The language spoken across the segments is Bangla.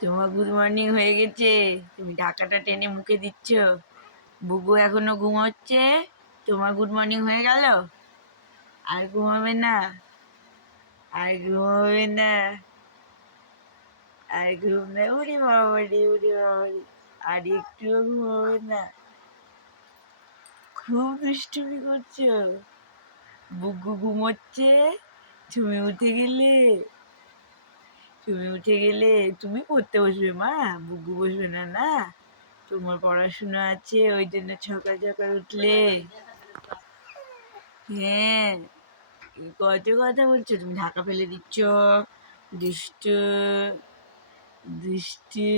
তোমার গুড মর্নিং হয়ে গেছে, তুমি ঢাকাটা টেনে মুখে দিচ্ছ। বুবু এখনো ঘুমোচ্ছে, তোমার গুড মর্নিং হয়ে গেল। আর ঘুমাবে না, আর ঘুমাবে না, আর ঘুমবে। উড়ি বাবারি, উড়ি বাবারি, আর একটুও ঘুমাবে না। খুব দুষ্টুমি করছো। বুগু ঘুমোচ্ছে, তুমি উঠে গেলে, তুমি উঠে গেলে তুমি পড়তে বসবে মা, বুগু বসবে না। না, তোমার পড়াশোনা আছে, ওই জন্য সকাল সকাল উঠলে। হ্যাঁ, কত কথা বলছো, তুমি ঢাকা ফেলে দিচ্ছ। দুষ্টু, দুষ্টু।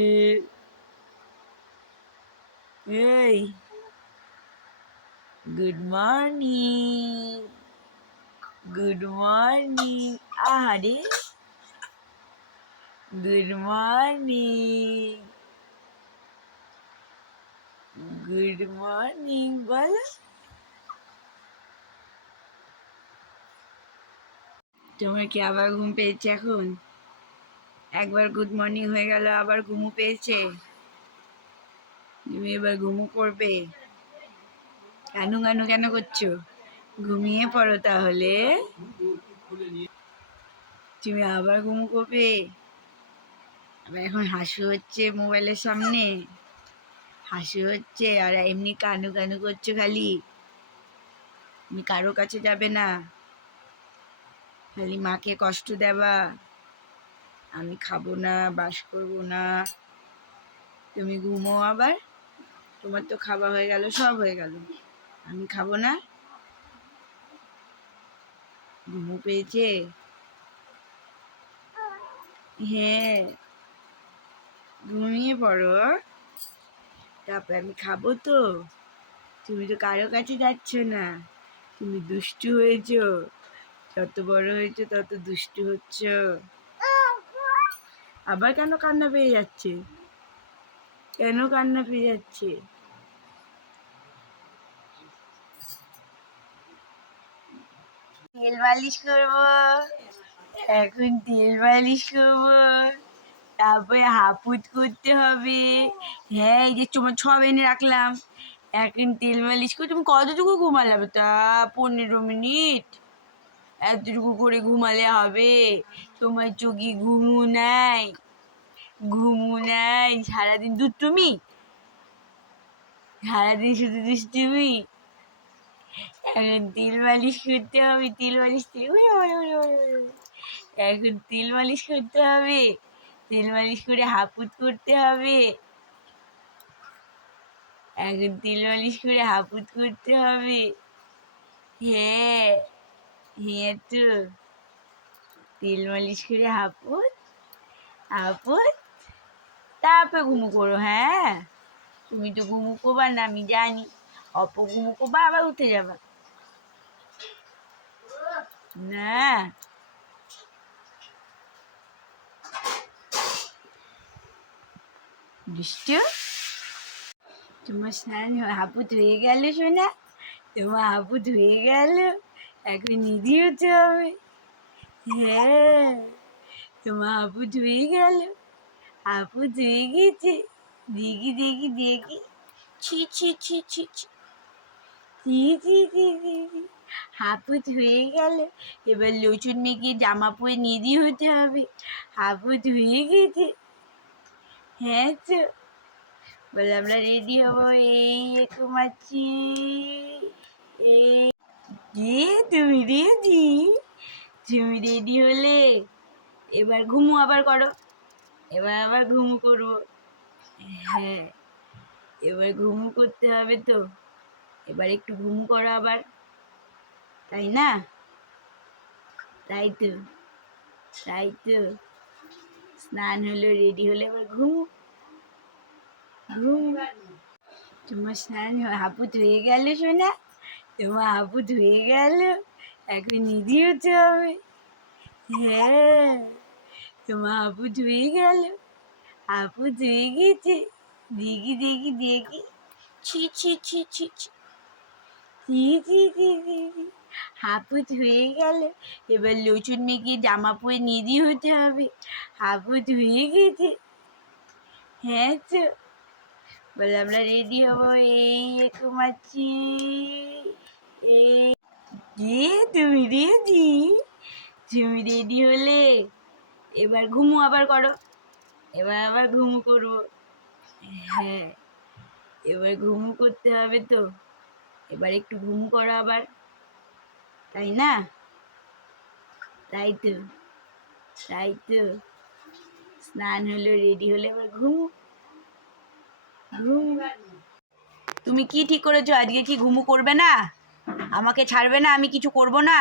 এই, গুড মর্নিং, গুড মর্নিং। আরে, গুড মর্নিং, গুড মর্নিং বলো। তোমার কি আবার ঘুম পেয়েছে এখন? একবার গুড মর্নিং হয়ে গেল, আবার ঘুমু পেয়েছে। তুমি এবার ঘুমু করবে? কেন কেন কেন করছো? ঘুমিয়ে পড়ো তাহলে। তুমি আবার ঘুমু করবে? আবার এখন হাসি হচ্ছে মোবাইলের সামনে, হাসি হচ্ছে আর এমনি কানু কানু করছো খালি। তুমি কারো কাছে যাবে না, খালি মাকে কষ্ট দেবা। আমি খাবো না, বাস করবো না। তুমি ঘুমো আবার, তোমার তো খাওয়া হয়ে গেল, সব হয়ে গেল। আমি খাবো না। ঘুমো পেয়েছে? হ্যাঁ, ঘুমিয়ে পড়ো, তারপর আমি খাবো তো। তুমি তো কারো কাছে যাচ্ছ না, তুমি দুষ্টু হয়েছো। যত বড় হয়েছো তত দুষ্টু হচ্ছ। আবার কেন কান্না পেয়ে যাচ্ছে? কেন কান্না পেয়ে যাচ্ছে? তেল মালিশ করবো, এখন তেল মালিশ করবো, তারপরে হাপুত করতে হবে। হ্যাঁ, এই যে তোমার সব এনে রাখলাম। এখন তেল মালিশ করে তুমি কতটুকু ঘুমালে? তা 15 মিনিট। এতটুকু করে ঘুমালে হবে? তোমার চোখে ঘুমু নাই, ঘুমু নাই। সারাদিন দুষ্টুমি, সারাদিন শুধু দুষ্টুমি। এখন তেল মালিশ করতে হবে, তেল মালিশ এখন তেল মালিশ করতে হবে, তেল মালিশ করে হাপুত করতে হবে। এখন তেল মালিশ করে হাপুত করতে হবে। হ্যাঁ, হ্যাঁ তো, তেল মালিশ করে হাপুত, হাপুত, তারপরে ঘুমু করো। হ্যাঁ, তুমি তো ঘুমু করবা না আমি জানি। ঘুমু করবা, আবার উঠে যাবা। না, দুষ্টু। তোমার স্নান হাপুত হয়ে গেল সোনা, তোমার হাপুত হয়ে গেল। এখন নিধি হতে হবে। হ্যাঁ, তোমার হাপুত হয়ে গেল, হাপুত হয়ে গেছে। দেখি দেখি দেখি, ছি ছি ছি ছি ছি ছি ছি ছি ছি ছি। হাপুত হয়ে গেল, এবার লোচন মেঘে জামা পরে নিধি হতে হবে। হাপুত হয়ে গেছে। হ্যাঁ তো, বলে আমরা রেডি হবো। এই ঘুমাচ্ছি, এই কি তুমি রেডি? তুমি রেডি হলে এবার ঘুমু আবার করো, এবার আবার ঘুমু করবো। হ্যাঁ, এবার ঘুমু করতে হবে তো, এবার একটু ঘুমু করো আবার, তাই না? তাই তো, তাই তো। স্নান হলো, রেডি হলে এবার ঘুমু, ঘুমু। তোমার স্নান হাপুত হয়ে গেল সোনা, তোমার হাপুত হয়ে গেল। এখন নিধি হতে হবে। হ্যাঁ, তোমার হাপুত হয়ে গেল, হাপুত হয়ে গেছে। দেখি দেখি দেখি, ছি ছি ছি ছি ছি ছি ছি ছি ছি ছি। হাপুত হয়ে গেল, এবার লোচন মেঘে জামা পরে নিধি হতে হবে। হাপুত হয়ে গেছে। হ্যাঁ তো বলে আমরা রেডি হবো। এই ঘুমাচ্ছি। এই তুমি রেডি? তুমি রেডি হলে এবার ঘুমু আবার করো। এবার আবার ঘুমু করবো। হ্যাঁ, এবার ঘুমু করতে হবে তো। এবার একটু ঘুমু করো আবার, তাই না? তাই তো, তাই তো। স্নান হলো, রেডি হলে এবার ঘুমু। ঘুমু। তুমি কি ঠিক করেছো? আজকে কি ঘুমু করবে না? আমাকে ছাড়বে না? আমি কিছু করব না?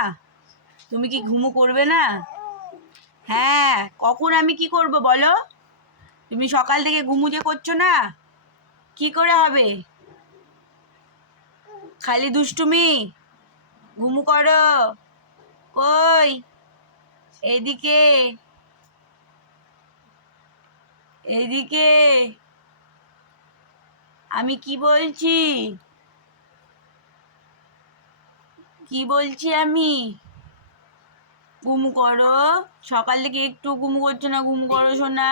তুমি কি ঘুমু করবে না? হ্যাঁ, কখন আমি কি করব বলো? তুমি সকাল থেকে ঘুমু যে করছো না, কি করে হবে? খালি দুষ্টুমি। ঘুমু করো। কই? এদিকে, এদিকে। আমি কি বলছি? কি বলছি আমি? ঘুমু করো। সকাল থেকে একটু ঘুমু করছো না, ঘুমু করো শোনা।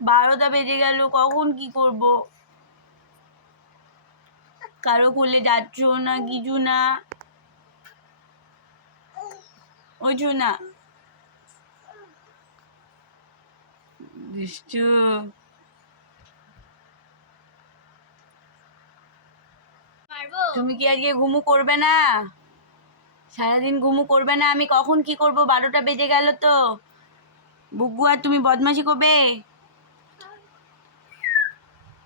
12টা বেজে গেল, কখন কি করব? কারো কোলে যাচ্ছ না, কিছু না। ওঠো না। দুষ্টু। তুমি কি আজকে ঘুমু করবে না? সারাদিন ঘুমু করবে না? আমি কখন কি করব? 12টা বেজে গেল তো। বুগু আর তুমি বদমাশি করবে?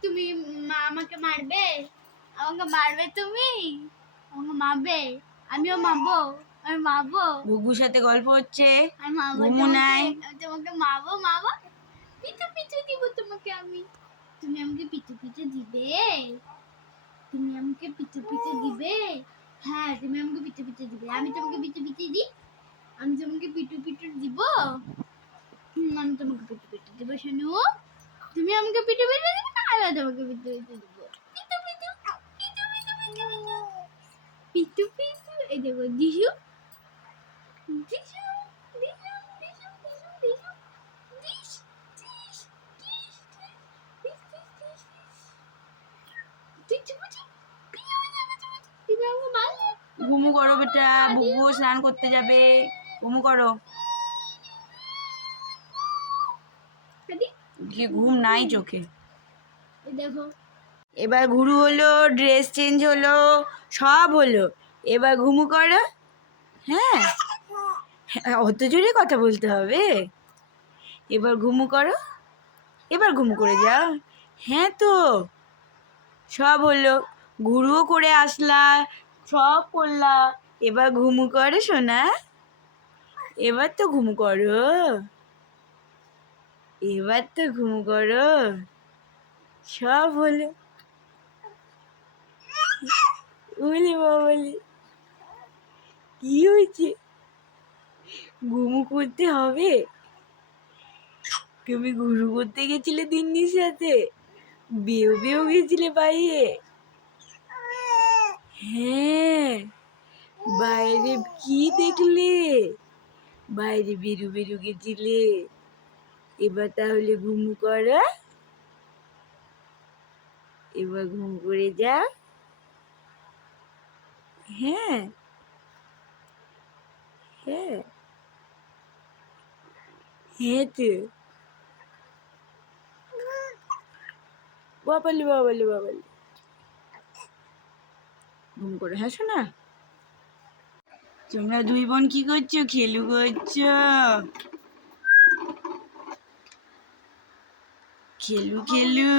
তুমি আমাকে মারবে? আমাকে মারবে তুমি? আমাকে মারবে? আমিও মারবো? আমি মারবো? বুগুর সাথে গল্প হচ্ছে, আমি মারবো ঘুমু তোমাকে? নাই। আমি তোমাকে মারবো? মারবো? পিছু পিছু দিব তোমাকে আমি। তুমি আমাকে পিছু পিছু দিবে? তুমি আমাকে পিছু পিছু দিবে? হ্যাঁ, তুমি আমাকে পিছু পিছু দিবে। আমি তোমাকে পিছু পিছু দিই? আমি তোমাকে পিছু পিছু দিব? আমি তোমাকে পিছু পিছু দিব শোনো। তুমি আমাকে পিছু পিছু দিবে না? আমি তোমাকে পিছু পিছু দিব। পিছু পিছু পিছু পিছু পিছু পিছু পিছু। এই দেখো দিশু দিশু দিশু দিশু দিশু দিশু দিশ দিশ দিশ দিশ দিশ দিশ দিশু বুঝি পিছু পিছু পিছু পিছু। তুমি আমাকে মারলে? ঘুমু করো বেটা, বুগু স্নান করতে যাবে। ঘুমু করো। কি ঘুম নাই চোখে? এই দেখো এবার ঘুরু হলো, ড্রেস চেঞ্জ হলো, সব হলো। এবার ঘুমু করো। হ্যাঁ, অত জোরে কথা বলতে হবে? এবার ঘুমু করো। এবার ঘুমু করে যাও। হ্যাঁ তো, সব হলো। ঘুরুও করে আসলা, সব করলা। এবার ঘুমু করো সোনা। এবার তো ঘুমু করো। এবার তো ঘুমু করো। সব হলো। বলি বাবলি, কি হয়েছে? ঘুমু করতে হবে? তুমি ঘুরু করতে গেছিলে দিন্নির সাথে? বেউ বেউ গেছিলে বাইরে? হ্যাঁ, বাইরে কি দেখলে? বাইরে বেরু বেরু গেছিলে? এবার তাহলে ঘুমু করো। এবার ঘুম করে যা। হ্যাঁ, হ্যাঁ, হ্যাঁ তো। বাবালি বাবালি বাবালি, ঘুম করে হাসো না। তোমরা দুই বোন কি করছো? খেলু করছো? খেলু খেলু।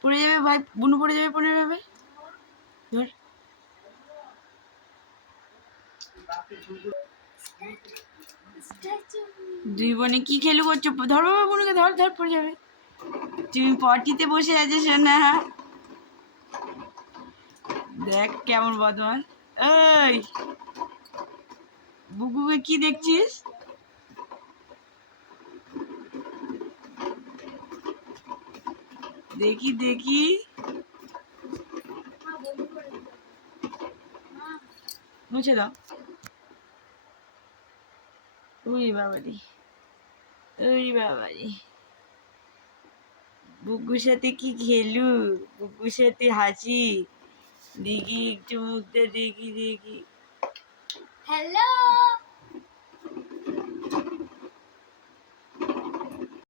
পড়ে যাবে ভাই, বুনু পড়ে যাবে, পড়ে যাবে। ধর। দুই বোনে কি খেলু করছো? ধর বাবা, বুনুকে ধর, ধর, পড়ে যাবে। তুমি পটিতে বসে আছো সোনা। দেখ কেমন বদমাস। এই বুকুকে কি দেখছিস? দেখি দেখি। মুছে দাও। উই বাবারি, উই বাবারি। বুকুর সাথে কি খেলু? বুকুর সাথে হাসি দেখি, একটু মুখটা দেখি। হ্যালো